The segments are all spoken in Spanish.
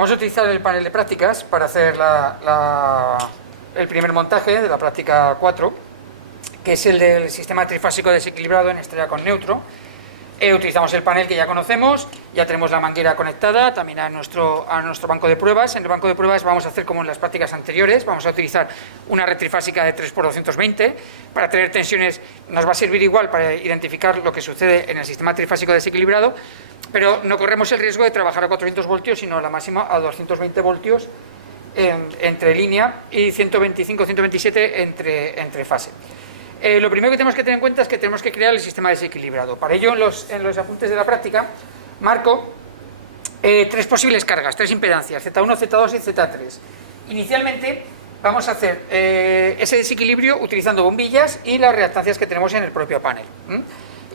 Vamos a utilizar el panel de prácticas para hacer el primer montaje de la práctica 4, que es el del sistema trifásico desequilibrado en estrella con neutro. Utilizamos el panel que ya conocemos, ya tenemos la manguera conectada también a nuestro banco de pruebas. En el banco de pruebas vamos a hacer como en las prácticas anteriores, vamos a utilizar una red trifásica de 3x220, para tener tensiones nos va a servir igual para identificar lo que sucede en el sistema trifásico desequilibrado, pero no corremos el riesgo de trabajar a 400 voltios, sino a la máxima a 220 voltios entre línea y 125-127 entre fase. Lo primero que tenemos que tener en cuenta es que tenemos que crear el sistema desequilibrado. Para ello, en los apuntes de la práctica, marco tres posibles cargas, tres impedancias, Z1, Z2 y Z3. Inicialmente, vamos a hacer ese desequilibrio utilizando bombillas y las reactancias que tenemos en el propio panel.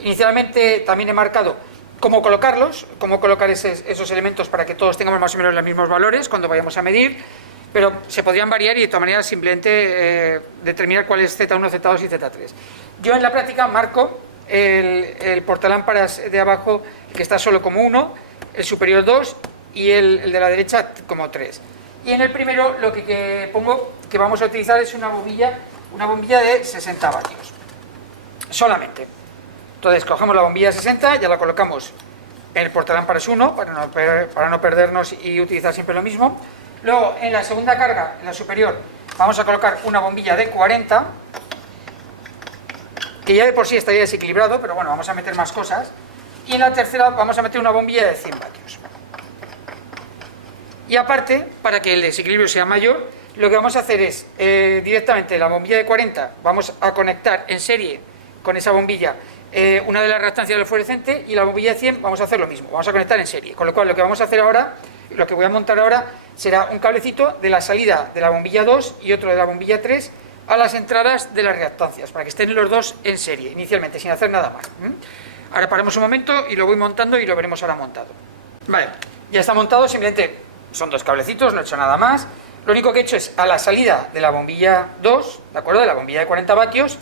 Inicialmente, también he marcado cómo colocarlos, cómo colocar esos elementos para que todos tengamos más o menos los mismos valores cuando vayamos a medir, pero se podrían variar y de todas maneras simplemente determinar cuál es Z1, Z2 y Z3. Yo en la práctica marco el portalámparas de abajo, que está solo como 1, el superior 2 y el de la derecha como 3. Y en el primero lo que pongo que vamos a utilizar es una bombilla de 60 vatios, solamente. Entonces cogemos la bombilla de 60, ya la colocamos en el portalámparas 1 para no perdernos y utilizar siempre lo mismo. Luego, en la segunda carga, en la superior, vamos a colocar una bombilla de 40, que ya de por sí estaría desequilibrado, pero bueno, vamos a meter más cosas. Y en la tercera vamos a meter una bombilla de 100 vatios. Y aparte, para que el desequilibrio sea mayor, lo que vamos a hacer es, directamente la bombilla de 40, vamos a conectar en serie con esa bombilla una de las reactancias del fluorescente, y la bombilla de 100 vamos a hacer lo mismo, vamos a conectar en serie. Con lo cual, lo que vamos a hacer ahora, lo que voy a montar ahora, será un cablecito de la salida de la bombilla 2 y otro de la bombilla 3 a las entradas de las reactancias, para que estén los dos en serie, inicialmente, sin hacer nada más. Ahora paramos un momento y lo voy montando y lo veremos ahora montado. Vale, ya está montado, simplemente son dos cablecitos, no he hecho nada más. Lo único que he hecho es a la salida de la bombilla 2, ¿de acuerdo?, de la bombilla de 40 vatios,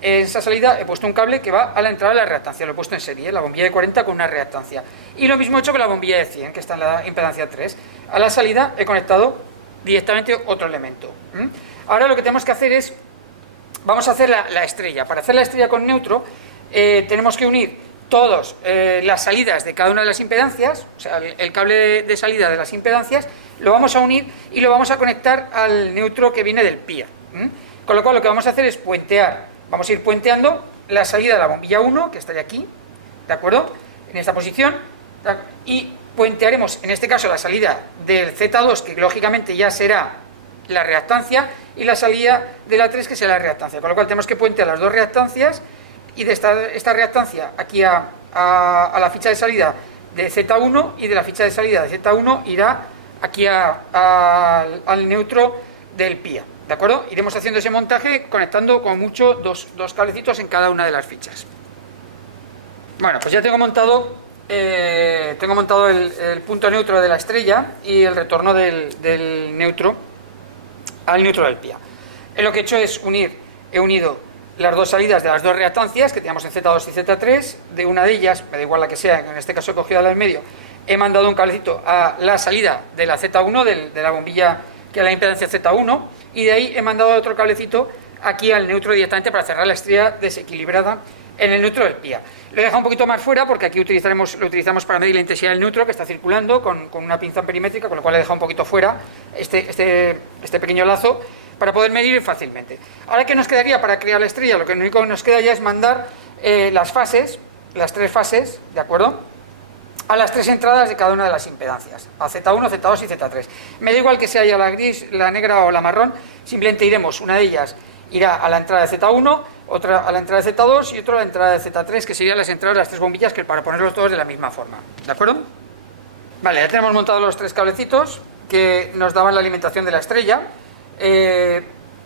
en esa salida he puesto un cable que va a la entrada de la reactancia, lo he puesto en serie, la bombilla de 40 con una reactancia. Y lo mismo he hecho con la bombilla de 100, que está en la impedancia 3. A la salida he conectado directamente otro elemento. Ahora lo que tenemos que hacer es, vamos a hacer la estrella. Para hacer la estrella con neutro, tenemos que unir todas las salidas de cada una de las impedancias, o sea, el cable de salida de las impedancias, lo vamos a unir y lo vamos a conectar al neutro que viene del PIA. Con lo cual lo que vamos a hacer es puentear. Vamos a ir puenteando la salida de la bombilla 1, que estaría aquí, ¿de acuerdo?, en esta posición, y puentearemos, en este caso, la salida del Z2, que lógicamente ya será la reactancia, y la salida de la 3, que será la reactancia. Con lo cual tenemos que puentear las dos reactancias, y de esta reactancia aquí a la ficha de salida de Z1, y de la ficha de salida de Z1 irá aquí al neutro del PIA. ¿De acuerdo? Iremos haciendo ese montaje conectando como mucho dos cablecitos en cada una de las fichas. Bueno, pues ya tengo montado el punto neutro de la estrella y el retorno del neutro al neutro del PIA. Lo que he hecho es he unido las dos salidas de las dos reactancias que teníamos en Z2 y Z3. De una de ellas, me da igual la que sea, en este caso he cogido la del medio, he mandado un cablecito a la salida de la Z1, de la bombilla que es la impedancia Z1, y de ahí he mandado otro cablecito aquí al neutro directamente para cerrar la estrella desequilibrada en el neutro del PIA. Lo he dejado un poquito más fuera porque aquí lo utilizamos para medir la intensidad del neutro que está circulando con una pinza perimétrica, con lo cual he dejado un poquito fuera este pequeño lazo para poder medir fácilmente. Ahora, ¿qué nos quedaría para crear la estrella? Lo único que nos queda ya es mandar las tres fases, ¿de acuerdo?, a las tres entradas de cada una de las impedancias, a Z1, Z2 y Z3. Me da igual que sea ya la gris, la negra o la marrón, simplemente iremos, una de ellas irá a la entrada de Z1, otra a la entrada de Z2 y otra a la entrada de Z3, que serían las entradas de las tres bombillas, que para ponerlos todos de la misma forma. ¿De acuerdo? Vale, ya tenemos montados los tres cablecitos que nos daban la alimentación de la estrella.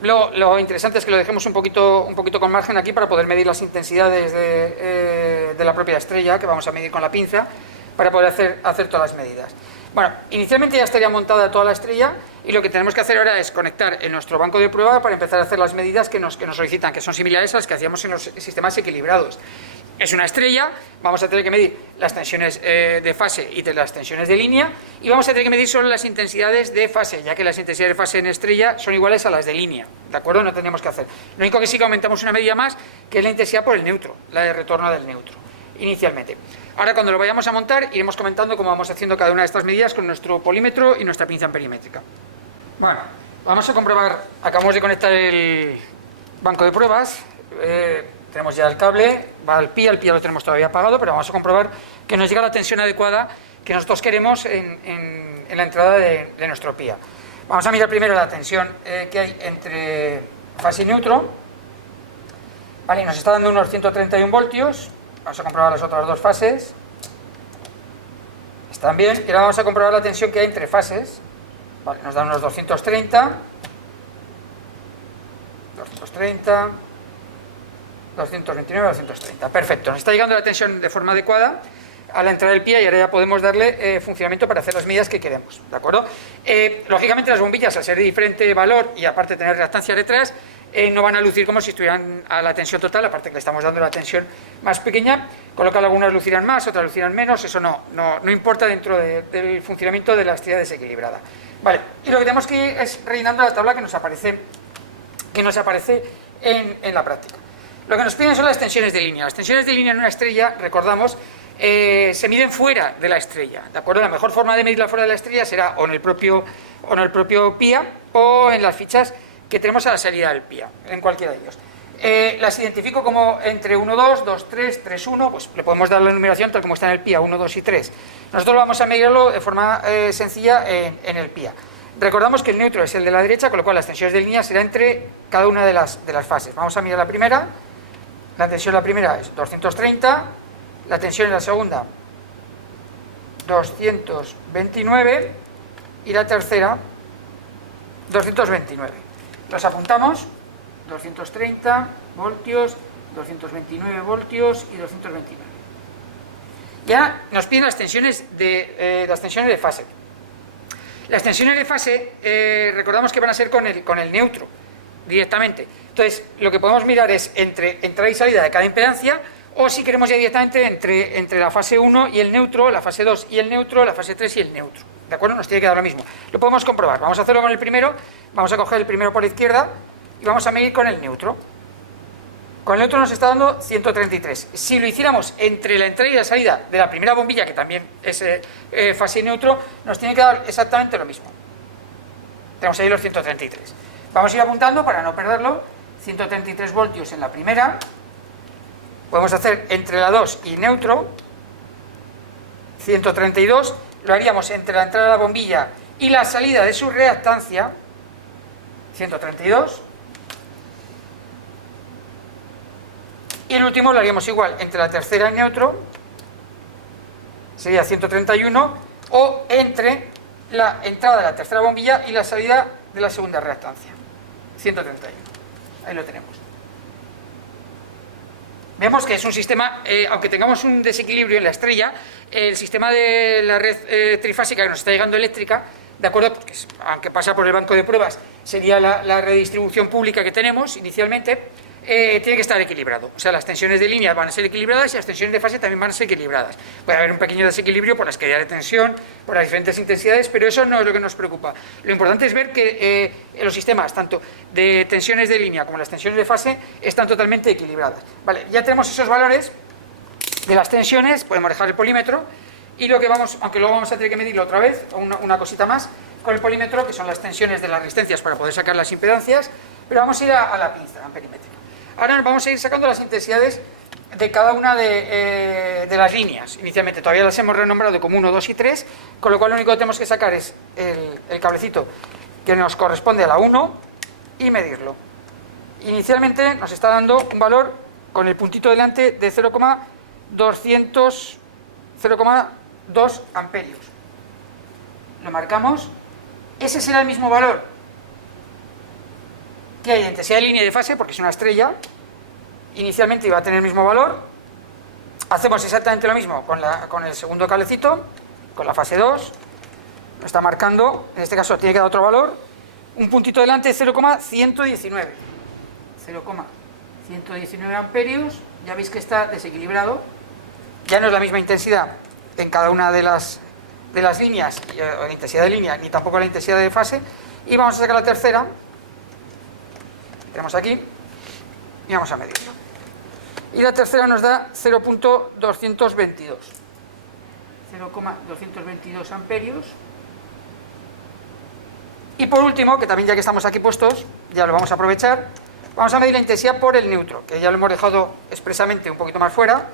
Lo interesante es que lo dejemos un poquito con margen aquí para poder medir las intensidades de la propia estrella, que vamos a medir con la pinza, para poder hacer todas las medidas. Bueno, inicialmente ya estaría montada toda la estrella y lo que tenemos que hacer ahora es conectar en nuestro banco de prueba para empezar a hacer las medidas que nos solicitan, que son similares a las que hacíamos en los sistemas equilibrados. es una estrella, vamos a tener que medir las tensiones de fase y de las tensiones de línea, y vamos a tener que medir solo las intensidades de fase, ya que las intensidades de fase en estrella son iguales a las de línea, ¿de acuerdo? No tenemos que hacer. Lo único que sí que aumentamos una medida más, que es la intensidad por el neutro, la de retorno del neutro, inicialmente. Ahora, cuando lo vayamos a montar, iremos comentando cómo vamos haciendo cada una de estas medidas con nuestro polímetro y nuestra pinza amperimétrica. Bueno, vamos a comprobar, acabamos de conectar el banco de pruebas, tenemos ya el cable, va al PIA, el PIA lo tenemos todavía apagado, pero vamos a comprobar que nos llega la tensión adecuada que nosotros queremos en la entrada de nuestro PIA. Vamos a mirar primero la tensión que hay entre fase y neutro. Vale, nos está dando unos 131 voltios. Vamos a comprobar las otras dos fases. Están bien. Y ahora vamos a comprobar la tensión que hay entre fases. Vale, nos dan unos 230. 229, 230. Perfecto. Nos está llegando la tensión de forma adecuada a la entrada del PIA y ahora ya podemos darle funcionamiento para hacer las medidas que queremos, ¿de acuerdo? Lógicamente las bombillas, al ser de diferente valor y aparte tener reactancia detrás, no van a lucir como si estuvieran a la tensión total, aparte que le estamos dando la tensión más pequeña, con lo cual algunas lucirán más, otras lucirán menos, eso no importa dentro del funcionamiento de la estrella desequilibrada. Vale, y lo que tenemos que ir es rellenando la tabla que nos aparece en la práctica. Lo que nos piden son las tensiones de línea. Las tensiones de línea en una estrella, recordamos, se miden fuera de la estrella, ¿de acuerdo? La mejor forma de medirla fuera de la estrella será o en el propio PIA o en las fichas que tenemos a la salida del PIA, en cualquiera de ellos. Las identifico como entre 1, 2, 2, 3, 3, 1, pues le podemos dar la numeración tal como está en el PIA, 1, 2 y 3. Nosotros vamos a medirlo de forma sencilla en el PIA. Recordamos que el neutro es el de la derecha, con lo cual las tensiones de línea será entre cada una de las fases. Vamos a mirar la primera. La tensión en la primera es 230, la tensión en la segunda 229 y la tercera 229. Los apuntamos, 230 voltios, 229 voltios y 229. Ya nos piden las tensiones de fase. Las tensiones de fase, recordamos que van a ser con el neutro, directamente. Entonces, lo que podemos mirar es entre entrada y salida de cada impedancia, o si queremos ya directamente entre la fase 1 y el neutro, la fase 2 y el neutro, la fase 3 y el neutro. ¿De acuerdo? Nos tiene que dar lo mismo. Lo podemos comprobar. Vamos a hacerlo con el primero. Vamos a coger el primero por la izquierda y vamos a medir con el neutro. Con el neutro nos está dando 133. Si lo hiciéramos entre la entrada y la salida de la primera bombilla, que también es fase y neutro, nos tiene que dar exactamente lo mismo. Tenemos ahí los 133. Vamos a ir apuntando para no perderlo. 133 voltios en la primera. Podemos hacer entre la 2 y neutro. 132. Lo haríamos entre la entrada de la bombilla y la salida de su reactancia. 132. Y el último lo haríamos igual entre la tercera y neutro. Sería 131. O entre la entrada de la tercera bombilla y la salida de la segunda reactancia. 131. Ahí lo tenemos. Vemos que es un sistema, aunque tengamos un desequilibrio en la estrella, el sistema de la red trifásica que nos está llegando eléctrica, ¿de acuerdo? Porque aunque pasa por el banco de pruebas, sería la redistribución pública que tenemos inicialmente, tiene que estar equilibrado. O sea, las tensiones de línea van a ser equilibradas y las tensiones de fase también van a ser equilibradas. Puede haber un pequeño desequilibrio por las caídas de tensión, por las diferentes intensidades, pero eso no es lo que nos preocupa. Lo importante es ver que los sistemas, tanto de tensiones de línea como las tensiones de fase, están totalmente equilibradas. Vale, ya tenemos esos valores de las tensiones, podemos dejar el polímetro, y lo que vamos, aunque luego vamos a tener que medirlo otra vez, una cosita más, con el polímetro, que son las tensiones de las resistencias para poder sacar las impedancias, pero vamos a ir a la pinza amperimétrica. Ahora vamos a ir sacando las intensidades de cada una de las líneas. Inicialmente todavía las hemos renombrado como 1, 2 y 3, con lo cual lo único que tenemos que sacar es el cablecito que nos corresponde a la 1 y medirlo. Inicialmente nos está dando un valor con el puntito delante de 0,2 amperios. Lo marcamos. Ese será el mismo valor que hay de intensidad de línea y de fase, porque es una estrella. Inicialmente iba a tener el mismo valor. Hacemos exactamente lo mismo con el segundo cablecito, con la fase 2. Lo está marcando, en este caso tiene que dar otro valor. Un puntito delante de 0,119. 0,119 amperios. ya veis que está desequilibrado, ya no es la misma intensidad en cada una de las líneas, o la intensidad de línea, ni tampoco la intensidad de fase, y vamos a sacar la tercera, tenemos aquí, y vamos a medirlo. Y la tercera nos da 0.222. 0,222 amperios. Y por último, que también ya que estamos aquí puestos, ya lo vamos a aprovechar, vamos a medir la intensidad por el neutro, que ya lo hemos dejado expresamente un poquito más fuera.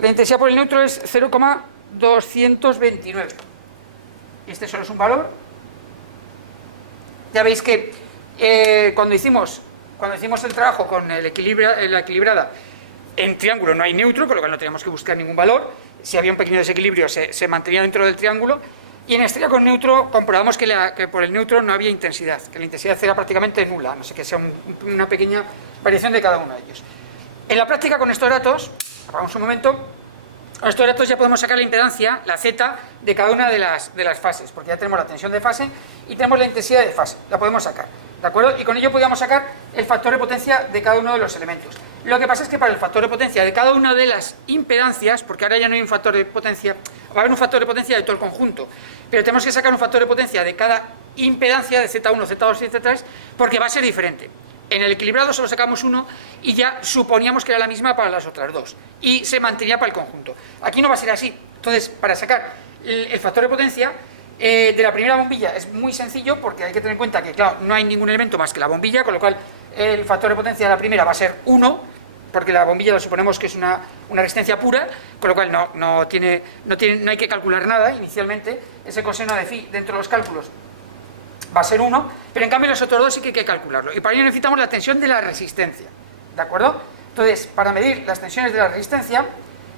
La intensidad por el neutro es 0,229. Este solo es un valor. Ya veis que cuando hicimos el trabajo con la equilibrada en triángulo no hay neutro, con lo cual no teníamos que buscar ningún valor. Si había un pequeño desequilibrio se mantenía dentro del triángulo. Y en estrella con neutro comprobamos que por el neutro no había intensidad, que la intensidad era prácticamente nula, no sé, que sea una pequeña variación de cada uno de ellos. En la práctica con estos datos, apagamos un momento, con estos datos ya podemos sacar la impedancia, la Z, de cada una de las fases, porque ya tenemos la tensión de fase y tenemos la intensidad de fase, la podemos sacar, ¿de acuerdo? Y con ello podríamos sacar el factor de potencia de cada uno de los elementos. Lo que pasa es que para el factor de potencia de cada una de las impedancias, porque ahora ya no hay un factor de potencia, va a haber un factor de potencia de todo el conjunto, pero tenemos que sacar un factor de potencia de cada impedancia, de Z1, Z2 y Z3, porque va a ser diferente. En el equilibrado solo sacamos uno y ya suponíamos que era la misma para las otras dos, y se mantenía para el conjunto. Aquí no va a ser así. Entonces, para sacar el factor de potencia de la primera bombilla es muy sencillo, porque hay que tener en cuenta que, claro, no hay ningún elemento más que la bombilla, con lo cual el factor de potencia de la primera va a ser 1, porque la bombilla lo suponemos que es una resistencia pura, con lo cual no hay que calcular nada inicialmente. Ese coseno de phi dentro de los cálculos va a ser 1, pero en cambio los otros dos sí que hay que calcularlo. Y para ello necesitamos la tensión de la resistencia, ¿de acuerdo? Entonces, para medir las tensiones de la resistencia,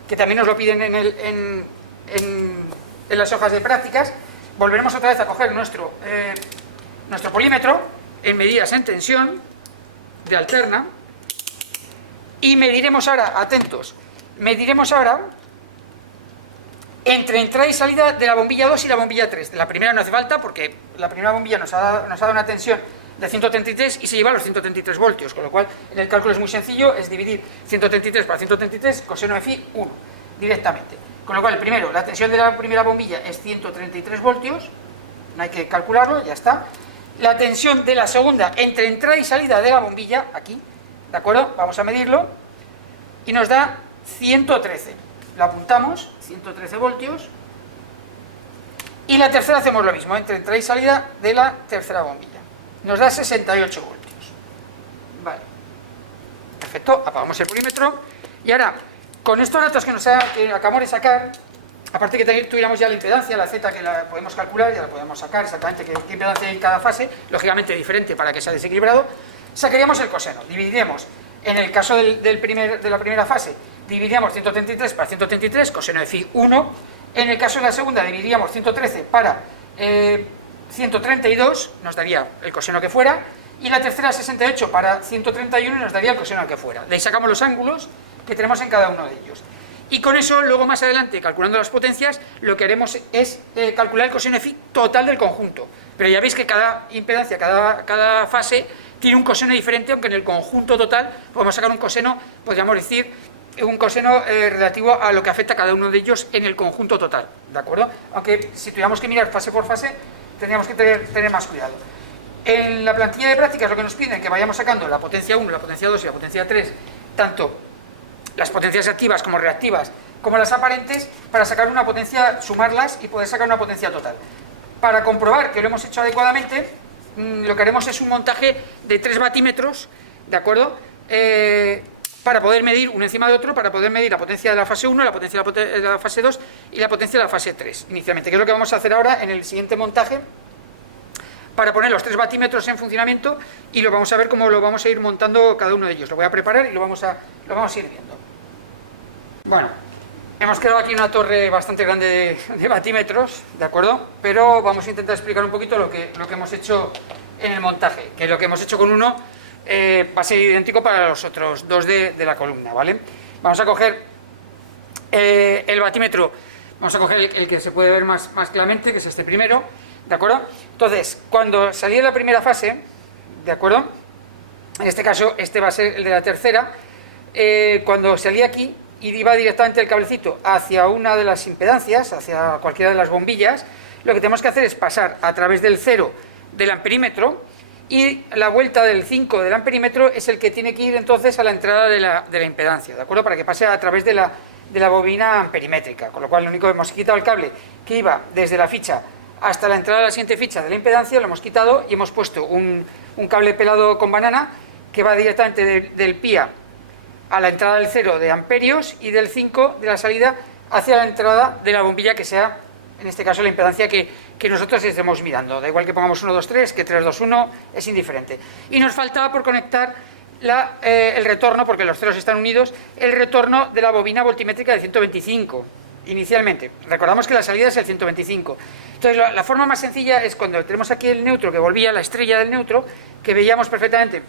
que también nos lo piden en las hojas de prácticas, volveremos otra vez a coger nuestro polímetro en medidas en tensión de alterna, y mediremos ahora, atentos, mediremos ahora entre entrada y salida de la bombilla 2 y la bombilla 3. De la primera no hace falta, porque la primera bombilla nos ha dado una tensión de 133 y se lleva a los 133 voltios, con lo cual en el cálculo es muy sencillo, es dividir 133 por 133, coseno de phi 1, directamente. Con lo cual, el primero, la tensión de la primera bombilla es 133 voltios, no hay que calcularlo, ya está. La tensión de la segunda entre entrada y salida de la bombilla, aquí, ¿de acuerdo? Vamos a medirlo, y nos da 113. Lo apuntamos, 113 voltios. Y la tercera hacemos lo mismo, entre entrada y salida de la tercera bombilla. Nos da 68 voltios. Vale. Perfecto, apagamos el polímetro. Y ahora, con estos datos que acabamos de sacar, aparte que tuviéramos ya la impedancia, la Z, que la podemos calcular, ya la podemos sacar exactamente qué impedancia hay en cada fase, lógicamente diferente para que sea desequilibrado, sacaríamos el coseno. Dividiríamos, en el caso de la primera fase, dividiríamos 133 para 133, coseno de phi 1. En el caso de la segunda, dividiríamos 113 para 132, nos daría el coseno que fuera. Y la tercera, 68 para 131, nos daría el coseno que fuera. De ahí sacamos los ángulos que tenemos en cada uno de ellos. Y con eso, luego más adelante, calculando las potencias, lo que haremos es calcular el coseno de phi total del conjunto. Pero ya veis que cada impedancia, cada fase, tiene un coseno diferente, aunque en el conjunto total podemos sacar un coseno, podríamos decir, un coseno relativo a lo que afecta a cada uno de ellos en el conjunto total, ¿de acuerdo? Aunque si tuviéramos que mirar fase por fase, tendríamos que tener más cuidado. En la plantilla de prácticas lo que nos piden es que vayamos sacando la potencia 1, la potencia 2 y la potencia 3, tanto las potencias activas como reactivas, como las aparentes, para sacar una potencia, sumarlas y poder sacar una potencia total. Para comprobar que lo hemos hecho adecuadamente, lo que haremos es un montaje de 3 batímetros, ¿de acuerdo? Para poder medir uno encima de otro, para poder medir la potencia de la fase 1, la potencia de la fase 2 y la potencia de la fase 3, inicialmente, que es lo que vamos a hacer ahora en el siguiente montaje, para poner los 3 batímetros en funcionamiento, y lo vamos a ver cómo lo vamos a ir montando cada uno de ellos. Lo voy a preparar y lo vamos a ir viendo. Bueno, hemos creado aquí una torre bastante grande de batímetros, ¿de acuerdo? Pero vamos a intentar explicar un poquito lo que hemos hecho en el montaje, que lo que hemos hecho con uno va a ser idéntico para los otros dos de la columna, ¿vale? Vamos a coger el batímetro, vamos a coger el que se puede ver más claramente, que es este primero, ¿de acuerdo? Entonces, cuando salía la primera fase, ¿de acuerdo? En este caso, este va a ser el de la tercera. cuando salía aquí y iba directamente el cablecito hacia una de las impedancias, hacia cualquiera de las bombillas, lo que tenemos que hacer es pasar a través del 0 del amperímetro, y la vuelta del 5 del amperímetro es el que tiene que ir entonces a la entrada de la impedancia, ¿de acuerdo? Para que pase a través de la bobina amperimétrica, con lo cual lo único que hemos quitado el cable que iba desde la ficha hasta la entrada de la siguiente ficha de la impedancia, lo hemos quitado y hemos puesto un cable pelado con banana que va directamente del PIA a la entrada del 0 de amperios y del 5 de la salida hacia la entrada de la bombilla que sea, en este caso, la impedancia que nosotros estemos mirando. Da igual que pongamos 1, 2, 3, que 3, 2, 1, es indiferente. Y nos faltaba por conectar el retorno, porque los ceros están unidos, el retorno de la bobina voltimétrica de 125, inicialmente. Recordamos que la salida es el 125. Entonces, la forma más sencilla es cuando tenemos aquí el neutro, que volvía la estrella del neutro, que veíamos perfectamente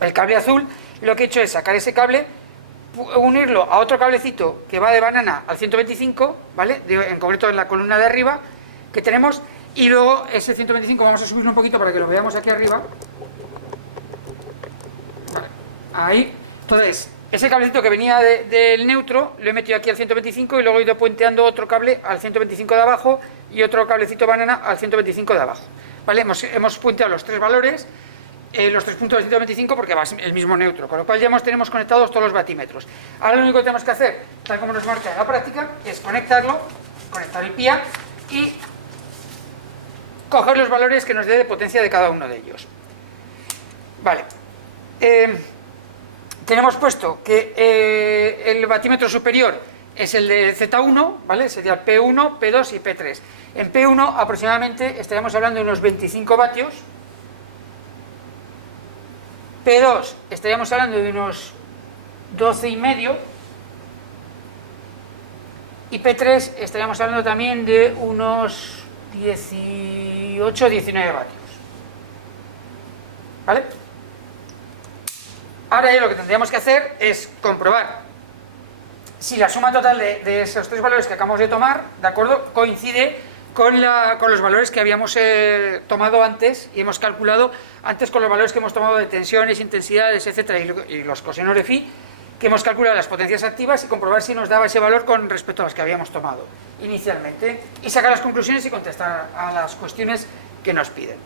el cable azul. Lo que he hecho es sacar ese cable, unirlo a otro cablecito que va de banana al 125, ¿vale? En concreto en la columna de arriba que tenemos, y luego ese 125 vamos a subirlo un poquito para que lo veamos aquí arriba. Vale, ahí. Entonces, ese cablecito que venía del neutro lo he metido aquí al 125 y luego he ido puenteando otro cable al 125 de abajo y otro cablecito banana al 125 de abajo, ¿vale? Hemos puenteado los tres valores, los tres puntos de 125, porque va el mismo neutro, con lo cual ya tenemos conectados todos los batímetros. Ahora lo único que tenemos que hacer, tal como nos marca en la práctica, es conectarlo, conectar el PIA y coger los valores que nos dé de potencia de cada uno de ellos. Vale, tenemos puesto que el batímetro superior es el de Z1, ¿vale? Sería P1, P2 y P3. En P1 aproximadamente estaríamos hablando de unos 25 vatios. P2 estaríamos hablando de unos 12,5, y P3 estaríamos hablando también de unos 18 o 19 vatios, ¿vale? Ahora ya lo que tendríamos que hacer es comprobar si la suma total de esos tres valores que acabamos de tomar, ¿de acuerdo?, coincide con los valores que habíamos tomado antes y hemos calculado antes con los valores que hemos tomado de tensiones, intensidades, etcétera, y los cosinos de phi, que hemos calculado las potencias activas, y comprobar si nos daba ese valor con respecto a las que habíamos tomado inicialmente, y sacar las conclusiones y contestar a las cuestiones que nos piden.